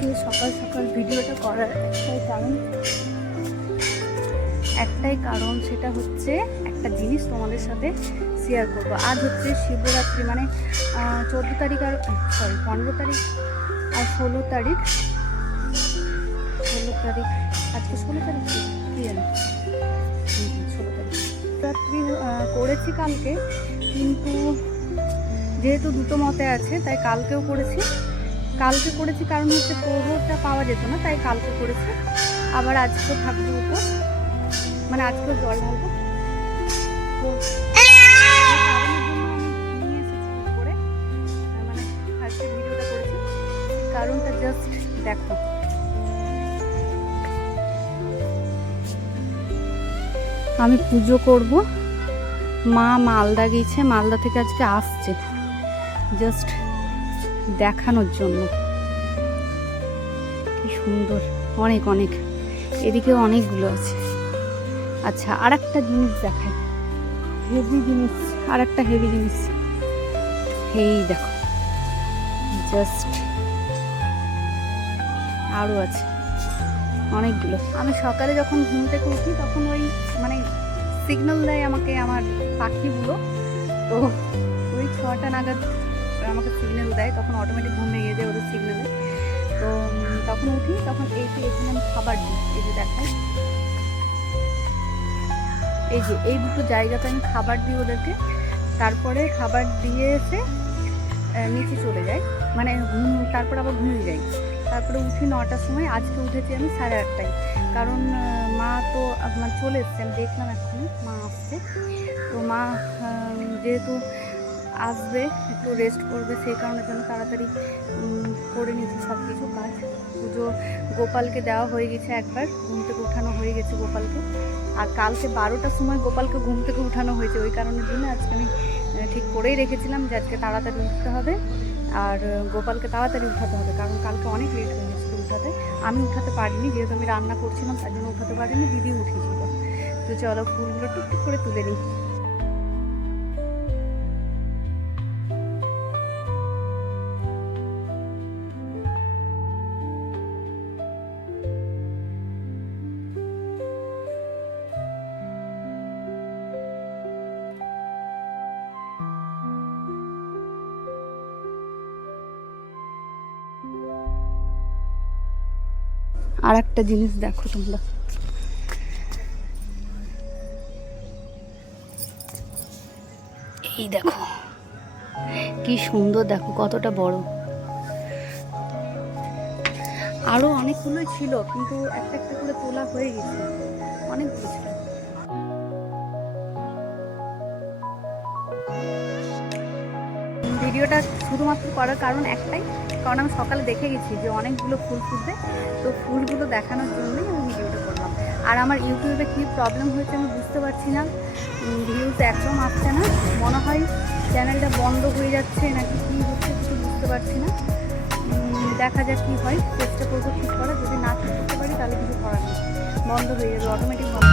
আজকে সকাল সকাল ভিডিওটা করার একটাই কারণ সেটা হচ্ছে একটা জিনিস তোমাদের সাথে শেয়ার করব। আজ হচ্ছে শিবরাত্রি, মানে 14 তারিখ আর 15 তারিখ আর 16 তারিখ আজকে 16 তারিখ কি জানি 16 তারিখ শিবরাত্রি করেছি কালকে, কিন্তু যেহেতু দুটো মতে আছে তাই কালকে করেছি কারণ হচ্ছে প্রহরটা পাওয়া যেত না, তাই কালকে করেছি। আবার আজকেও থাকবো উপর, মানে আজকেও জল ঢালবো। তো করে মানে আজকে ভিডিওটা করেছি, কারণটা জাস্ট দেখো। আমি পুজো করব, মা মালদা গিয়েছে, মালদা থেকে আজকে আসছে জাস্ট দেখানোর জন্য। কি সুন্দর, অনেক অনেক, এদিকে অনেকগুলো আছে। আচ্ছা, আর একটা জিনিস দেখাই, হেভি জিনিস, আর একটা হেভি জিনিস, এই দেখো জাস্ট, আরও আছে অনেকগুলো। আমি সকালে যখন ঘুম থেকে উঠি তখন ওই মানে সিগন্যাল দেয় আমাকে আমার পাখিগুলো, তো ওই 6টা নাগাদ আমাকে সিগন্যাল দেয়, তখন অটোমেটিক ঘুম ভেঙে যায় ওদের সিগন্যালে। তো তখন উঠি, তখন এখানে আমি খাবার দিই, এই যে দেখাই, এই দুটো জায়গাতে আমি খাবার দিই ওদেরকে। তারপরে খাবার দিয়ে এসে নিচে চলে যাই, মানে তারপর আবার ঘুমিয়ে যাই। তারপরে উঠি 9টার সময়। আজকে উঠেছি আমি 8:30টায়, কারণ মা তো মানে চলে এসছে, আমি দেখলাম এখনই মা আসছে। তো মা যেহেতু আসবে, একটু রেস্ট করবে, সেই কারণের জন্য তাড়াতাড়ি করে নিয়েছি সব কিছু কাজ। পুজো গোপালকে দেওয়া হয়ে গেছে, একবার ঘুম থেকে উঠানো হয়ে গেছে গোপালকে। আর কালকে 12টার সময় গোপালকে ঘুম থেকে উঠানো হয়েছে, ওই কারণের জন্য আজকে আমি ঠিক করেই রেখেছিলাম যে আজকে তাড়াতাড়ি উঠতে হবে আর গোপালকে তাড়াতাড়ি উঠাতে হবে, কারণ কালকে অনেক লেট হয়ে গেছিলো উঠাতে। আমি উঠাতে পারিনি, যেহেতু আমি রান্না করছিলাম তার জন্য উঠাতে পারিনি, দিদি উঠিয়েছিল। তো চলো ফুলগুলো টুকটুক করে তুলে নিই। আর একটা জিনিস দেখো তোমরা, এই দেখো কি সুন্দর, দেখো কতটা বড়। আরো অনেকগুলোই ছিল, কিন্তু একটা একটা করে তোলা হয়ে গেছে, অনেকগুলো ছিল। ভিডিওটা শুধুমাত্র করার কারণ একটাই, কারণ আমি সকালে দেখে গেছি যে অনেকগুলো ফুল ফুটবে, তো ফুলগুলো দেখানোর জন্যই আমি ভিডিওটা করলাম। আর আমার ইউটিউবে কী প্রবলেম হয়েছে আমি বুঝতে পারছি না, ভিউজ একদম আসছে না, মনে হয় চ্যানেলটা বন্ধ হয়ে যাচ্ছে নাকি কী হচ্ছে কিছু বুঝতে পারছি না। দেখা যাক কী হয়, চেষ্টা করবো ঠিক করার, যদি না ঠিক করতে পারি তাহলে কিছু করার নেই, বন্ধ হয়ে যাবে, অটোমেটিক বন্ধ।